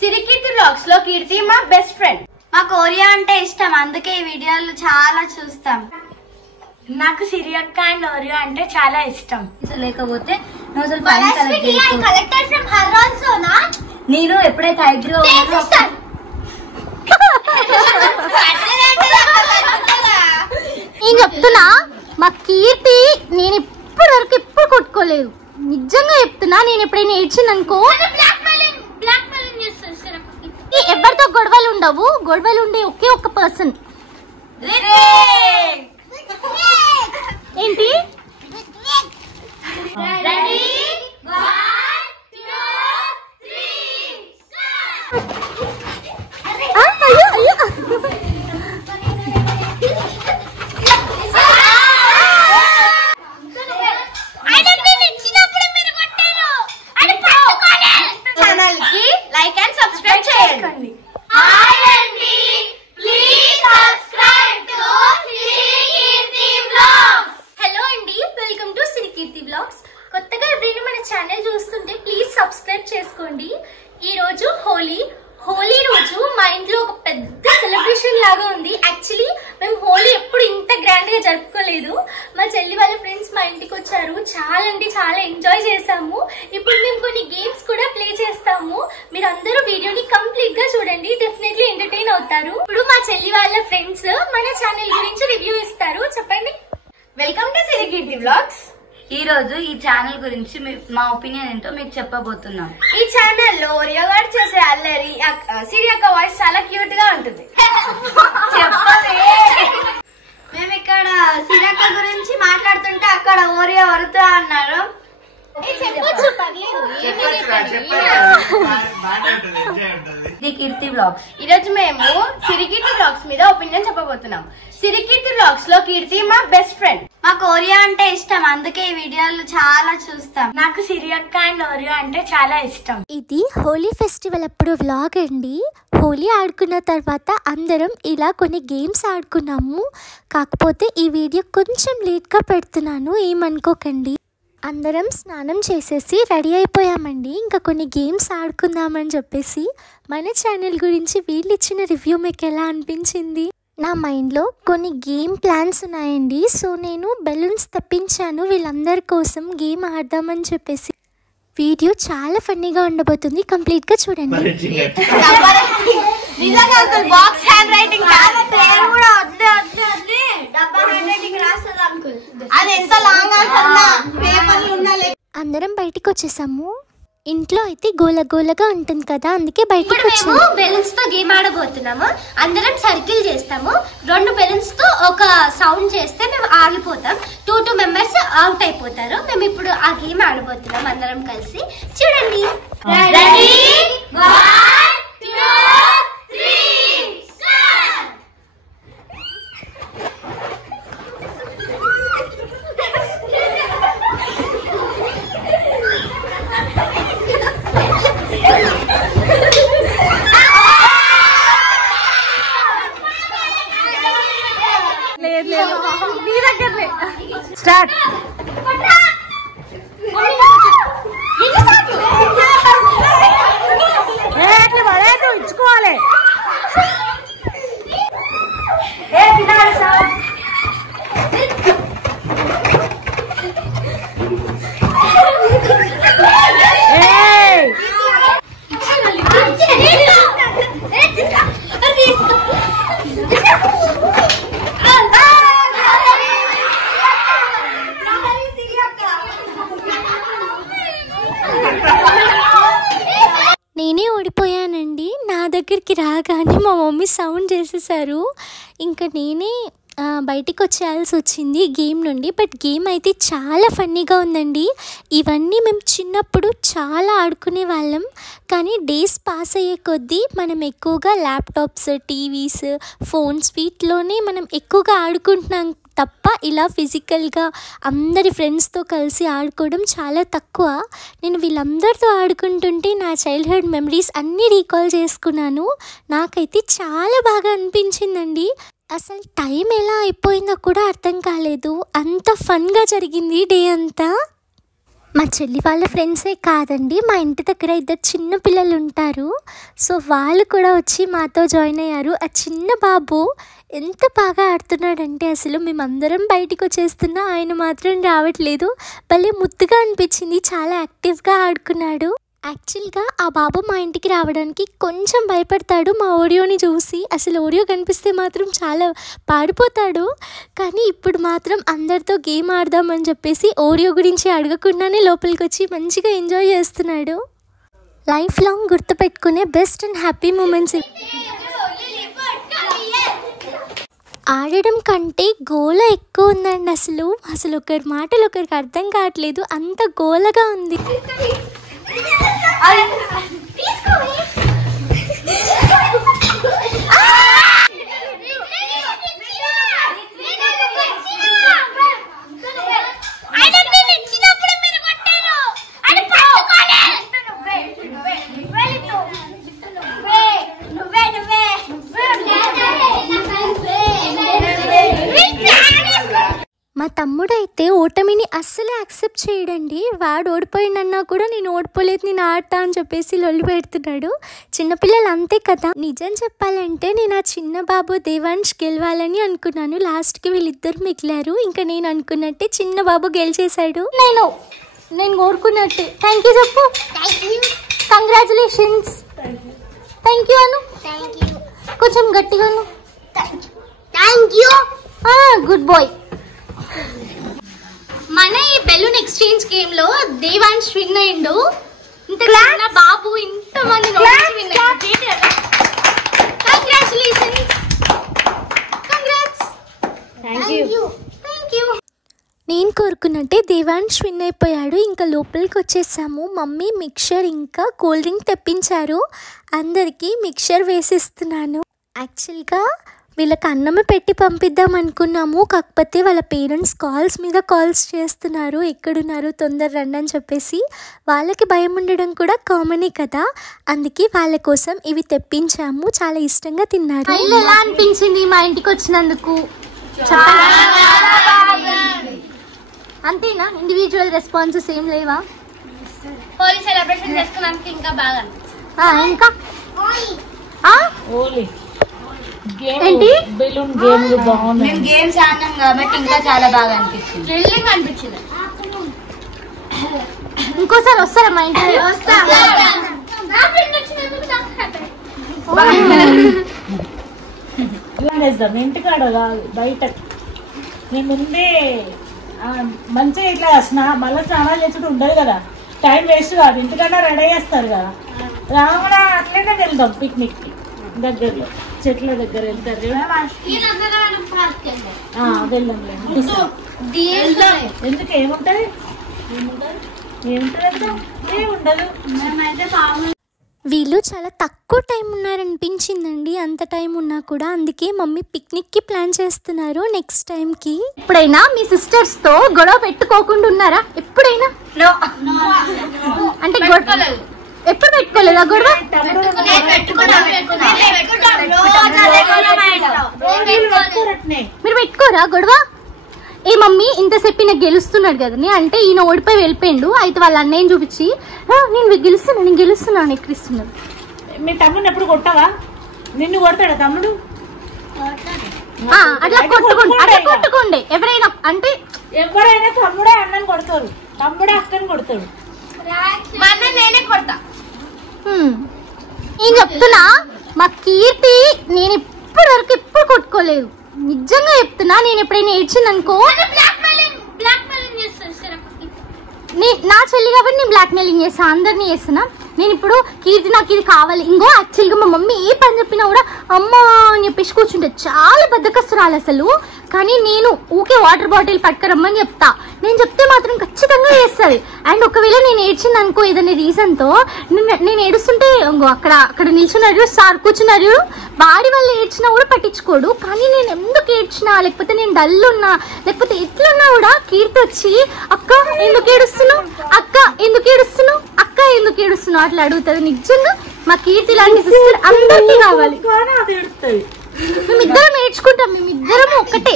సిరికీర్తి vlogs లో కీర్తి మా best friend. మాకు ఓరియో అంటే ఇష్టం, అందుకే ఈ వీడియోలు చాలా చూస్తాం. నాకు సిరి అక్క అండ్ ఓరియో అంటే చాలా ఇష్టం. లేకపోతే నేను ఎప్పుడైతే ఐగ్రో నేను చెప్తున్నా, మా కీర్తి నేను ఇప్పటి వరకు ఎప్పుడు కొట్టుకోలేదు. నిజంగా చెప్తున్నా, నేను ఎప్పుడైనా ఏడ్చిందనుకో ఎవరితో గొడవలు ఉండవు. గొడవలు ఉండే ఒకే ఒక్క పర్సన్ ఏంటి ఛానల్ కి లైక్ అండ్ సబ్స్క్రైబ్ చేయండి. హలో అండి, వెల్కమ్ టు సిరికీర్తి వ్లాగ్స్. కొత్తగా ఎవరైనా మన ఛానల్ చూస్తుంటే ప్లీజ్ సబ్స్క్రైబ్ చేసుకోండి. ఈ రోజు హోలీ రోజు మా ఇంట్లో ఒక పెద్ద సెలబ్రేషన్ లాగా ఉంది. యాక్చువల్లీ మేము హోలీ ఎప్పుడు ఇంత గ్రాండ్ గా జరుపుకోలేదు. మా చెల్లి వాళ్ళ ఫ్రెండ్స్ మా ఇంటికి వచ్చారు. చాలా అంటే చాలా ఎంజాయ్ చేసాము. ఇప్పుడు మేము కొన్ని గేమ్స్ కూడా ప్లే చేస్తాము. మీరు అందరూ వీడియోని కంప్లీట్ గా చూడండి, డెఫినెట్లీ ఎంటర్టైన్ అవుతారు. ఇప్పుడు మా చెల్లి వాళ్ళ ఫ్రెండ్స్ మన ఛానల్ గురించి రివ్యూ ఇస్తారు. చెప్పండి. Welcome to Sirikeerthi vlogs. ఈ రోజు ఈ ఛానల్ గురించి మా ఒపీనియన్ ఏంటో మీకు చెప్పబోతున్నాం. ఈ ఛానల్ లో ఓరియో గారు చేసే అల్లరి, సిరి అక్క వాయిస్ చాలా క్యూట్ గా ఉంటుంది. మేము ఇక్కడ సిరక్క గురించి మాట్లాడుతుంటే అక్కడ ఓరియో వరుతా అన్నారు. కీర్తి వ్లాగ్స్. ఈ రోజు మేము సిరికీర్తి వ్లాగ్స్ మీద ఒపీనియన్ చెప్పబోతున్నాం. సిరికీర్తి వ్లాగ్స్ లో కీర్తి మా బెస్ట్ ఫ్రెండ్. మాకు ఓరియో అంటే ఇష్టం, అందుకే ఈ వీడియోలు చాలా చూస్తాం. నాకు సిరి అక్క అండ్ ఓరియో అంటే చాలా ఇష్టం. ఇది హోలీ ఫెస్టివల్ అప్పుడు వ్లాగ్ అండి. హోలీ ఆడుకున్న తర్వాత అందరం ఇలా కొన్ని గేమ్స్ ఆడుకున్నాము. కాకపోతే ఈ వీడియో కొంచెం లేట్గా పెడుతున్నాను, ఏమనుకోకండి. అందరం స్నానం చేసేసి రెడీ అయిపోయామండి. ఇంకా కొన్ని గేమ్స్ ఆడుకుందామని చెప్పేసి మన ఛానల్ గురించి వీళ్ళు ఇచ్చిన రివ్యూ మీకు ఎలా అనిపించింది? నా మైండ్లో కొన్ని గేమ్ ప్లాన్స్ ఉన్నాయండి. సో నేను బెలూన్స్ తెప్పించాను వీళ్ళందరి కోసం గేమ్ ఆడదామని చెప్పేసి. వీడియో చాలా ఫన్నీగా ఉండబోతుంది, కంప్లీట్గా చూడండి. బాక్స్ హ్యాండ్ రైటింగ్ అది ఎంత లాంగ్ పేపర్లు ఉన్నా. అందరం బయటికి వచ్చేసాము. ఇంట్లో అయితే గోలగోలగా ఉంటుంది కదా, అందుకే బయటికి వచ్చాము. బెలూన్స్ తో గేమ్ ఆడబోతున్నాము. అందరం సర్కిల్ చేస్తాము. 2 బెలూన్స్ తో ఒక సౌండ్ చేస్తే మేము ఆగిపోతాం. 2 మెంబర్స్ అవుట్ అయిపోతారు. మేము ఇప్పుడు ఆ గేమ్ ఆడబోతున్నాం అందరం కలిసి. చూడండి. స్టార్ట్. అట్లా పడేదు, ఇచ్చుకోవాలి. నేనే ఓడిపోయానండి. నా దగ్గరికి రాగానే మా మమ్మీ సౌండ్ చేసేసారు. ఇంకా నేనే బయటికి వచ్చేయాల్సి వచ్చింది గేమ్ నుండి. బట్ గేమ్ అయితే చాలా ఫన్నీగా ఉందండి. ఇవన్నీ మేము చిన్నప్పుడు చాలా ఆడుకునే వాళ్ళం. కానీ డేస్ పాస్ అయ్యే కొద్దీ మనం ఎక్కువగా ల్యాప్టాప్స్, టీవీస్, ఫోన్స్ వీటిలోనే మనం ఎక్కువగా ఆడుకుంటున్నాం తప్ప ఇలా ఫిజికల్గా అందరి ఫ్రెండ్స్తో కలిసి ఆడుకోవడం చాలా తక్కువ. నేను వీళ్ళందరితో ఆడుకుంటుంటే నా చైల్డ్హుడ్ మెమరీస్ అన్నీ రీకాల్ చేసుకున్నాను. నాకైతే చాలా బాగా అనిపించిందండి. అసలు టైం ఎలా అయిపోయిందో కూడా అర్థం కాలేదు. అంత ఫన్గా జరిగింది డే అంతా. మా చెల్లి వాళ్ళ ఫ్రెండ్సే కాదండి, మా ఇంటి దగ్గర 2 చిన్న పిల్లలు ఉంటారు. సో వాళ్ళు కూడా వచ్చి మాతో జాయిన్ అయ్యారు. ఆ చిన్న బాబు ఎంత బాగా ఆడుతున్నాడంటే అసలు మేమందరం బయటికి వచ్చేస్తున్నా ఆయన మాత్రం రావట్లేదు. భలే ముద్దుగా అనిపించింది, చాలా యాక్టివ్గా ఆడుకున్నాడు. యాక్చువల్గా ఆ బాబు మా ఇంటికి రావడానికి కొంచెం భయపడతాడు మా ఓరియోని చూసి. అసలు ఓరియో కనిపిస్తే మాత్రం చాలా పాడిపోతాడు. కానీ ఇప్పుడు మాత్రం అందరితో గేమ్ ఆడదామని చెప్పేసి ఓరియో గురించి అడగకుండానే లోపలికి వచ్చి మంచిగా ఎంజాయ్ చేస్తున్నాడు. లైఫ్ లాంగ్ గుర్తుపెట్టుకునే బెస్ట్ అండ్ హ్యాపీ మూమెంట్స్. ఆడడం కంటే గోల ఎక్కువ ఉందండి. అసలు ఒకరి మాటలు ఒకరికి అర్థం కావట్లేదు, అంత గోలగా ఉంది. మా తమ్ముడైతే ఓటమిని అస్సలు యాక్సెప్ట్ చేయడండి. వాడు ఓడిపోయిందన్నా కూడా నేను ఓడిపోలేదు, నేను ఆడతా అని చెప్పేసి లొల్లి పెడుతున్నాడు. చిన్నపిల్లలు అంతే కదా. నిజం చెప్పాలంటే నేను ఆ చిన్న బాబు దేవాంష్ గెలవాలని అనుకున్నాను. లాస్ట్కి వీళ్ళిద్దరు మిగిలారు. ఇంకా నేను అనుకున్నట్టే చిన్న బాబు గెలిచేశాడు. నేను కోరుకున్నట్టే. థ్యాంక్ యూ చెప్పు. కంగ్రాచులేషన్స్. థ్యాంక్ యూ అను. కొంచెం గట్టిగాను. Good bye. మన ఈ బెలూన్ ఎక్స్చేంజ్ గేమ్ లో దేవాంశ్ విన్ అయ్యిండు. ఇంత చిన్న బాబు ఇంతమంది నేను కోరుకున్నట్టే దేవాంశ్ విన్ అయిపోయాడు. ఇంకా లోపలికి వచ్చేసాము. మమ్మీ మిక్చర్ ఇంకా కూల్ డ్రింక్ తెప్పించారు. అందరికీ మిక్చర్ వేసిస్తున్నాను. యాక్చువల్గా వీళ్ళకి అన్నమే పెట్టి పంపిద్దాం అనుకున్నాము. కాకపోతే వాళ్ళ పేరెంట్స్ కాల్స్ మీద కాల్స్ చేస్తున్నారు, ఎక్కడున్నారు తొందర రండి అని చెప్పేసి. వాళ్ళకి భయం ఉండడం కూడా కామనే కదా, అందుకే వాళ్ళ కోసం ఇవి తెప్పించాము. చాలా ఇష్టంగా తిన్నారు. ఎలా అనిపించింది మా ఇంటికి వచ్చినందుకు? అంతేనా? ఇండివిజువల్ రెస్పాన్సెస్ ఏం లేవా? హోలీ సెలబ్రేషన్ చేసుకున్నానికి ఇంకా బాగా ఇంకా ఏంటి బెలూన్ గేమ్లు బాగున్నాయి. మేము గేమ్స్ ఆడినాం కాబట్టి ఇంకా చాలా బాగా అనిపించింది. థ్రిల్లింగ్ అనిపించింది. ఇంకోసారి వస్తారా మా ఇంటికి? ఇంటికాడ కాదు, బయట. నేను ముందే మంచిగా ఇట్లా మళ్ళీ స్నానాలు చేసుకుంటూ ఉండదు కదా, టైం వేస్ట్ కాదు. ఇంటికన్నా రెడీ చేస్తారు కదా, రాకుండా అట్లనే వెళ్దాం పిక్నిక్ కి. దగ్గరలో చెట్ల దగ్గర వెళ్తారు. ఎందుకు ఏముంటది? ఏముండదు. వీళ్ళు చాలా తక్కువ టైం ఉన్నారనిపించిందండి. అంత టైం ఉన్నా కూడా. అందుకే మమ్మీ పిక్నిక్కి ప్లాన్ చేస్తున్నారు నెక్స్ట్ టైంకి. ఎప్పుడైనా మీ సిస్టర్స్ తో గొడవ పెట్టుకోకుండా ఉన్నారా? ఎప్పుడైనా? అంటే ఎప్పుడు పెట్టుకోలేదా గొడవ? మీరు పెట్టుకోరా గొడవ? ఏ మమ్మీ ఇంతసేపు ఈయన గెలుస్తున్నాడు కదా అంటే ఈయన ఓడిపోయి వెళ్ళిపోయిండు. అయితే వాళ్ళ అన్నయ్యని చూపించి నేను గెలుస్తున్నాను ఎక్కిస్తున్నాను. మీ తమ్ముడు ఎప్పుడు కొట్టవా? నిన్ను కొడతాడా తమ్ముడు? అట్లా కొట్టుకోండి. ఎవరైనా అంటే ఎవరైనా తమ్ముడే అన్నని కొడతారు, తమ్ముడే అక్కని కొడతాడు. నేనే కొడతా. నేను చెప్తున్నా, మా కీర్తి నేను ఇప్పటి వరకు ఎప్పుడు కొట్టుకోలేదు. నిజంగా చెప్తున్నా. నేను ఎప్పుడైనా ఏడ్చిందనుకో, నా చెల్లి కాబట్టి నేను బ్లాక్ మెయిలింగ్ చేస్తాను, అందరినీ చేస్తున్నా. నేను ఇప్పుడు కీర్తి నాకు ఇది కావాలి, ఇంకో యాక్చువల్గా మా మమ్మీ ఏ పని చెప్పినా కూడా అమ్మా అని చెప్పేసి కూర్చుంటే చాలా బద్దకస్తురాలు అసలు. కానీ నేను ఊకే వాటర్ బాటిల్ పట్టుకురమ్మని చెప్తా. నేను చెప్తే మాత్రం ఖచ్చితంగా చేస్తుంది. అండ్ ఒకవేళ నేను ఏడ్చింది అనుకో ఏదైనా రీజన్తో, నేను ఏడుస్తుంటే అక్కడ నిల్చున్నారు సార్ కూర్చున్నారు, వాడి వల్ల ఏడ్చినా కూడా పట్టించుకోడు. కానీ నేను ఎందుకు ఏడ్చినా, లేకపోతే నేను డల్ ఉన్నా, లేకపోతే ఎట్లున్నా కూడా కీర్తి వచ్చి అక్క ఎందుకు ఏడుస్తున్నావు, అక్క ఎందుకు ఏడుస్తున్నావు, అక్క ఎందుకు ఏడుస్తున్నావు అట్లా అడుగుతుంది. నిజంగా మా కీర్తి లాంటి సిస్టర్ అందరికీ కావాలి. మేమిద్దరం ఏడ్చుకుంటాం, మేమిద్దరం ఒక్కటే.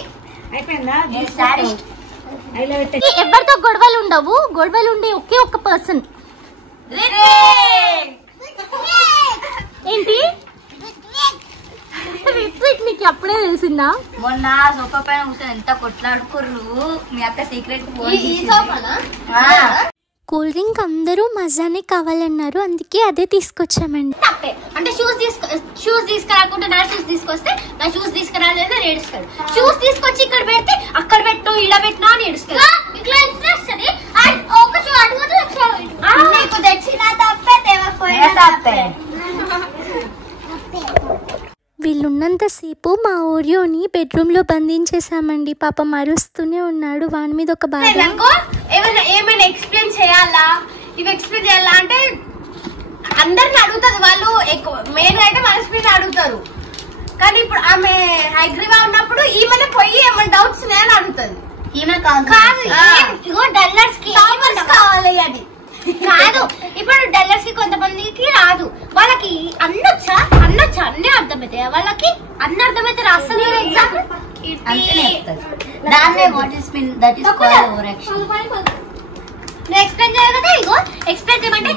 ఎవరితో గొడవలు ఉండవు, గొడవలు ఉండే ఒకే ఒక్క పర్సన్ ఏంటి? రిత్విక్, నీకు అప్పుడే తెలిసిందా? మొన్న సోఫా పైన కూర్చొని ఎంత కొట్లాడుకుర్రు. మీ అక్క సీక్రెట్ కూల్ డ్రింక్ అందరూ మజానే కావాలన్నారు, అందుకే అదే తీసుకొచ్చామండి. తప్పే అంటే షూస్ తీసుకురాకుండా నా షూస్ తీసుకొస్తే నా షూస్ తీసుకురాలేదని ఏడుస్తాడు. షూస్ తీసుకొచ్చి ఇక్కడ పెడితే అక్కడ పెట్టు ఇలా పెట్టినా అని ఏడుస్తాడు. ఇట్లా వస్తుంది ఒక షూ అడుగుతూ తెచ్చిన తప్పే తేవకపోయినా తప్పే. వీళ్ళున్నంతసేపు మా ఓరియోని బెడ్రూమ్లో బంధించేసామండి. పాప మరుస్తూనే ఉన్నాడు, వాని మీద ఒక బాధ. ఏమైనా ఎక్స్ప్లెయిన్ చేయాలా, ఇవి ఎక్స్ప్లెయిన్ చేయాలా అంటే అందరిని అడుగుతుంది. వాళ్ళు ఎక్కువ మెయిన్ అయితే మనస్పీని అడుగుతారు. కానీ ఇప్పుడు ఆమె హైగ్రీవా ఉన్నప్పుడు ఈమెనే పోయి ఏమైనా డౌట్స్ ఉన్నాయని అడుగుతుంది. ఈమె కాదు ఇగో డల్లర్స్ కి కావాలి అది కాదు. ఇప్పుడు డల్లర్స్ కి కొంతమందికి రాదు, వాళ్ళకి అన్నొచ్చా అన్నీ అర్థమైతాయి. వాళ్ళకి అన్ని అర్థమైతే రాస్తుంది ఎగ్జామ్. ఎక్స్ప్లెయిన్ చేయాలి కదా. ఇగో ఎక్స్ప్లెయిన్ చేయమంటే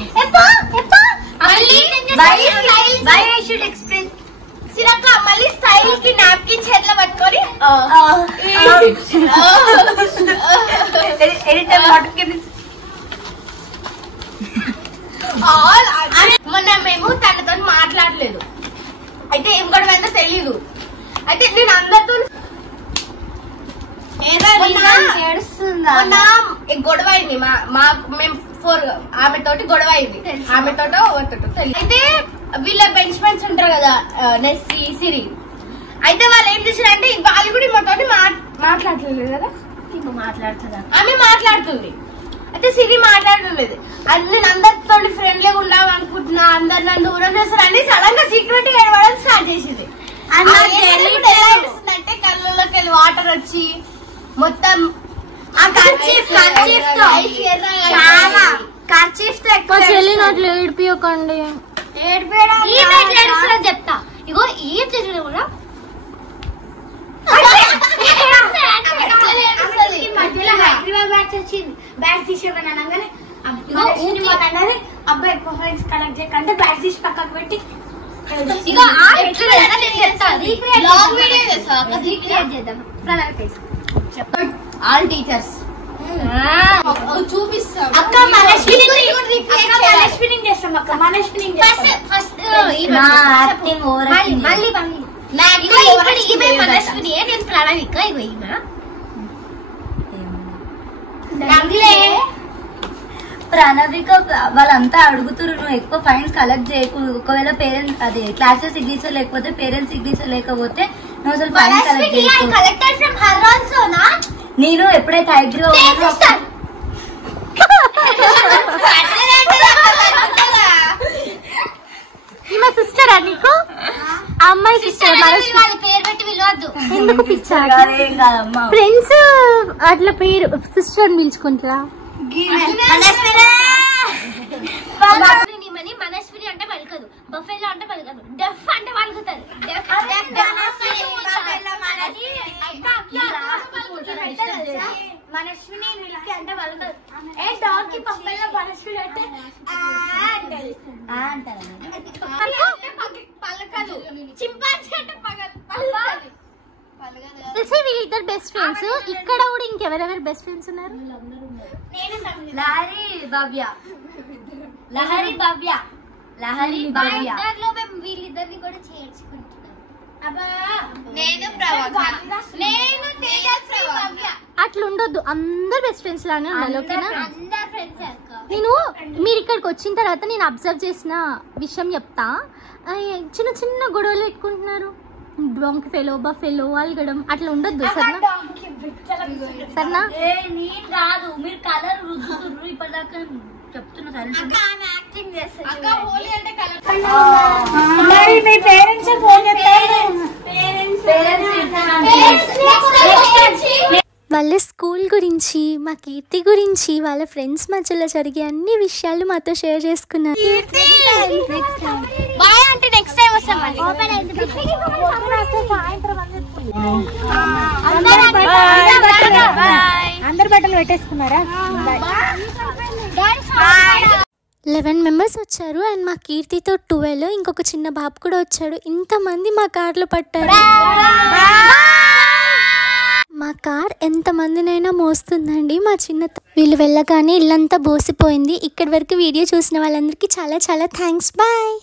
సిరక్క మళ్ళీ స్టైల్ కి నాప్కిన్ చేతిలో పట్టుకొని మొన్న మేము తనతో మాట్లాడలేదు. అయితే ఏం గొడవ అంతా తెలీదు. అయితే నేను అందరితో గొడవ అయింది. మేము 4 ఆమెతోటి గొడవ అయింది. ఆమెతోటో తెలియదు. అయితే వీళ్ళ బెంచ్ ఫ్రెండ్స్ ఉంటారు కదా, నెస్సి సిరి. అయితే వాళ్ళు ఏం చేశారంటే వాళ్ళు కూడా మాతోటి మాట్లాడలేదు కదా. ఆమె మాట్లాడుతుంది, అయితే సిరి మాట్లాడలేదు. అది నేను అందరితో ఫ్రెండ్లీగా ఉండాలి అనుకుంటున్నా, అందరు నన్ను దూరం చేస్తారు అని సడన్ గా సీక్రెట్ గా ఏడవడం స్టార్ట్ చేసింది. అంటే కళ్ళలోకి వెళ్ళి వాటర్ వచ్చి మొత్తం ఏడిపియకండి. చెప్తా. ఇగో ఏం జరిగినా కూడా బ్యాగ్ తీసేమని అనగానే అబ్బాయి ఫ్రెండ్స్ కలెక్ట్ చేయకంటే బ్యాగ్ తీసి పక్కకు పెట్టి ఆల్ టీచర్స్ చూపిస్తాం. అక్క మనస్విని చేస్తాం. అక్క మనస్విని మనస్విని నేను ప్రణవిక. ఇగో ఈమె ప్రణవిక వాళ్ళంతా అడుగుతున్నారు నువ్వు ఎక్కువ ఫైన్స్ కలెక్ట్ చేయకు. ఒకవేళ పేరెంట్స్ అదే క్లాసెస్ సిగ్నేచర్ లేకపోతే పేరెంట్స్ సిగ్నేచర్ లేకపోతే నువ్వు అసలు ఫైన్ కలెక్ట్ చేయకు. నేను ఎప్పుడైతే హైగ్రీవ్ ఈమె సిస్టరా నీకు? అమ్మాయి సిస్టర్ పేరు పెట్టి పిలవద్దు. ఎందుకు పిచ్చారు? ఫ్రెండ్స్ అట్లా పేరు సిస్టర్ అని పిలుచుకుంటారా? మనస్విని అంటే పలకదు, బఫెలో అంటే పలకదు, డెఫ్ అంటే పలుకుతుంది. మనస్విని మిల్కి అంటే పలకదు. ఏ డాగ్ కి పఫెలో మనస్విని అంటే పలకదు. చింపాంజీ అంటే పలకదు. తెలిసి వీళ్ళిద్దరు బెస్ట్ ఫ్రెండ్స్. ఇక్కడ కూడా ఇంకెవరెవరు బెస్ట్ ఫ్రెండ్స్ ఉన్నారు? లహరి భవ్య వీళ్ళిద్దరిని కూడా చేర్చుకుంటున్నాం. అట్లా ఉండొద్దు, అందరు బెస్ట్ ఫ్రెండ్స్ లానే ఉండాలి. ఓకేనా? అందరు ఫ్రెండ్స్ అక్క. నేను మీరు ఇక్కడికి వచ్చిన తర్వాత నేను అబ్జర్వ్ చేసిన విషయం చెప్తా. చిన్న చిన్న గొడవలు పెట్టుకుంటున్నారు. డాంకి ఫెలో బఫెలో అలగడం అట్లా ఉండొద్దు. సరేనా? నేను కాదు, మీరు కలర్ రుద్దుతుర్రు ఇప్పటిదాకా చెప్తున్నా. మరి మీ పేరెంట్స్ ఫోన్ చేస్తారు. వాళ్ళ స్కూల్ గురించి, మా కీర్తి గురించి, వాళ్ళ ఫ్రెండ్స్ మధ్యలో జరిగే అన్ని విషయాలు మాతో షేర్ చేసుకున్నారు. బాయ్ అంటే నెక్స్ట్ టైం వస్తాం. అందరు పాటలు పెట్టేసుకున్నారా? 11 మెంబర్స్ వచ్చారు అండ్ మా కీర్తితో 12, ఇంకొక చిన్న బాబు కూడా వచ్చాడు. ఇంతమంది మా కార్లో పట్టారు. మా కార్ ఎంతమందినైనా మోస్తుందండి. మా చిన్న వీళ్ళు వెళ్ళగానే ఇల్లంతా బోసిపోయింది. ఇక్కడి వరకు వీడియో చూసిన వాళ్ళందరికీ చాలా చాలా థ్యాంక్స్. బాయ్.